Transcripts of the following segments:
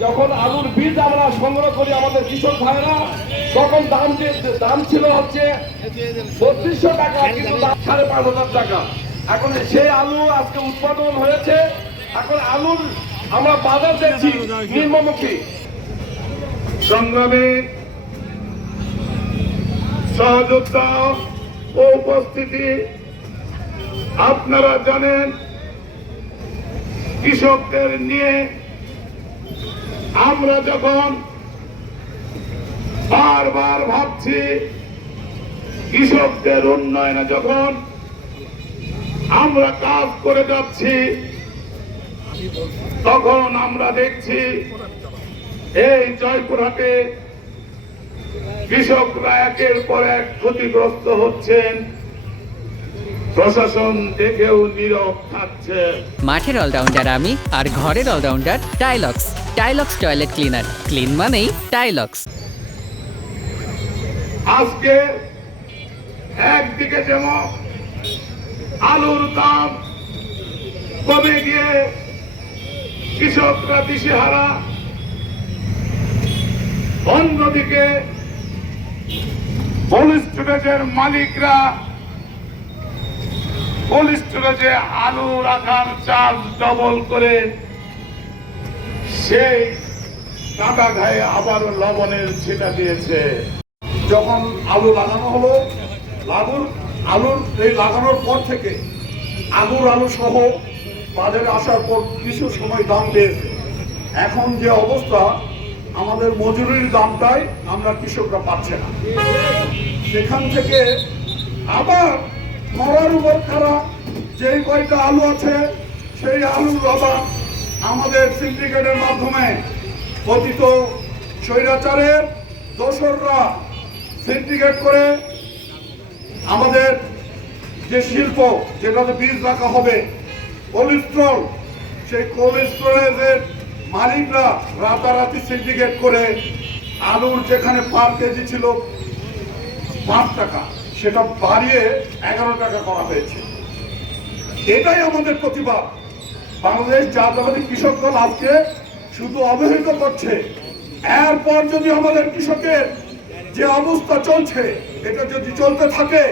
যখন আলুর বীজ আমরা সংগ্রহ করি আমাদের কৃষক ভাইরা, তখন দাম যে- দাম ছিল হচ্ছে বত্রিশশো টাকা, কিন্তু দাম সাড়ে পাঁচ হাজার টাকা। এখন সেই আলু আজকে উৎপাদন হয়েছে। এখন আলুর আমরা বাজার দেখছি নিম্নমুখী। সংগ্রামী সহযোদ্ধা ও উপস্থিতি আপনারা জানেন। কৃষকদের নিয়ে আমরা যখন বারবার ভাবছি, কৃষকদের উন্নয়নে যখন আমরা কাজ করে যাচ্ছি, তখন আমরা দেখছি এই জয়পুরহাটে কৃষকরা একের পর এক ক্ষতিগ্রস্ত হচ্ছেন। প্রশাসন দেখেও নীরব থাকছে। মাঠের অলরাউন্ডার আমি আর ঘরের allrounder Tylox. Tylox toilet cleaner. Clean মানেই টাইলক্স। আজকে একদিকে যেমন আলুর দাম কমে গিয়ে কৃষকরা দিশেহারা অন্যদিকে কোল্ড মালিকরা কোল্ড স্টোরেজে আলু রাখার চার্জ ডবল করে, সেই টাকা গায়ে আবারও লবণের ছিটা দিয়েছে। যখন আলু লাগানো হলো আলুর আলুর এই লাগানোর পর থেকে আলুর আলু সহ বাজারে আসার পর কিছু সময় দাম বেড়েছে এখন যে অবস্থা, আমাদের মজুরির দামটাই আমরা কৃষকরা পাচ্ছে না। সেখান থেকে আবার মরার উপর খারাপ যেই কয়টা আলু আছে, সেই আলুর বাবা আমাদের সিন্ডিকেটের মাধ্যমে কথিত স্বৈরাচারের দোসররা সিন্ডিকেট করে আমাদের যে শিল্প, যেটাতে বীজ রাখা হবে, কোলেস্ট্রল, সেই কোলেস্ট্রলের মালিকরা রাতারাতি সিন্ডিকেট করে আলুর যেখানে পার কেজি ছিল পাঁচ টাকা। সেটা বাড়িয়ে এগারো টাকা করা হয়েছে। এটাই আমাদের প্রতিবাদ। বাংলাদেশ জাতীয়বাদী কৃষক দল আজকে শুধু অবহেলিত করছে। এরপর যদি আমাদের কৃষকের যে অবস্থা চলছে, এটা যদি চলতে থাকে,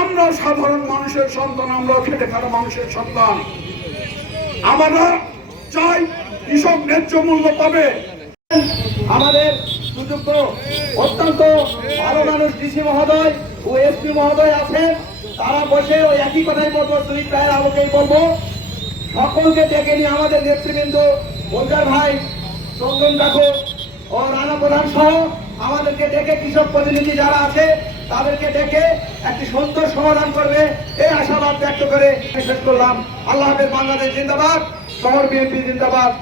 আমরা সাধারণ মানুষের সন্তান, আমরা খেটে খাটা মানুষের সন্তান। আমরা চাই কৃষক ন্যায্য মূল্য পাবে। আমাদের সুযোগ্য অত্যন্ত ভালো মানুষ ডিসি মহোদয় ও এসপি মহোদয় আছেন, তারা বসে ওই একই কথাই বলব সুনীল রায়ের আলোকেই বলব। সকলকে ডেকে নিয়ে আমাদের নেতৃবৃন্দ বলদার ভাই, চন্দন কাকু ও রানা প্রধান সহ আমাদেরকে ডেকে কৃষক প্রতিনিধি যারা আছে, তাদেরকে ডেকে একটি সুন্দর সমাধান করবে। এই আশাবাদ ব্যক্ত করে শেষ করলাম। আল্লাহ হাফেজ বাংলাদেশ জিন্দাবাদ, শহর বিএনপি জিন্দাবাদ।